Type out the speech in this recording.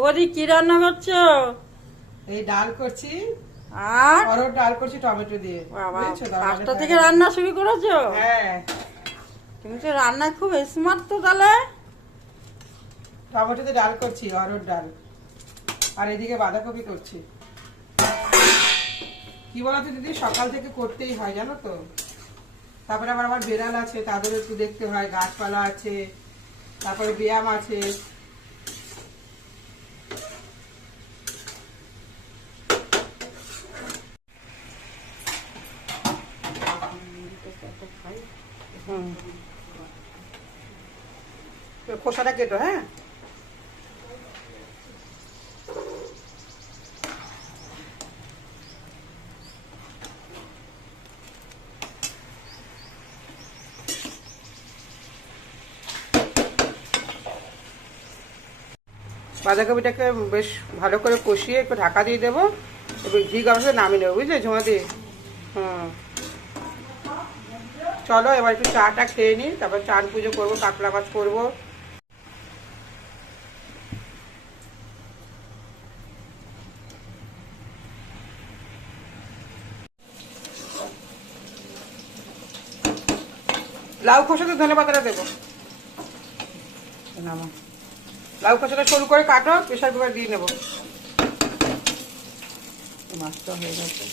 ওদি কি রান্না করছো? এই ডাল করছি, আর অরহর ডাল করছি টমেটো দিয়ে। বাবা, বুঝেছো? দরকারে 5টা থেকে খাই। রান্না শুরু করেছো? হ্যাঁ, তুমি তো রান্নায় খুব স্মার্ট তো তাহলে। টমেটো দিয়ে ডাল করছি, অরহর ডাল। আর এদিকে বাঁধাকপি করছি। কি বলতো দিদি, সকাল থেকে করতেই হয় জানো তো। তারপরে আবার আমার বেড়াল আছে, তাদেরও একটু দেখতে হয়, গাছপালা আছে, তারপরে ব্যায়াম আছে। হুম, খোসাটা কেটো। হ্যাঁ, বাঁধাকপিটাকে বেশ ভালো করে কষিয়ে একটু ঢাকা দিয়ে দেবো, এবার ঘি গরম করে নামিয়ে নেবো, বুঝলে ঝোঁয়া দিয়ে। হুম, চলো এবার একটু চাটা খেয়ে নিই, তারপর চান পুজো করবো, কাকলা মাছ করবো। লাউ খোসাতে ধনে পাতাটা দেবো। নামা, লাউ খোসাটা সরু করে কাটো, প্রেশার কুকার দিয়ে নেবো। মাছটা হয়ে গেছে।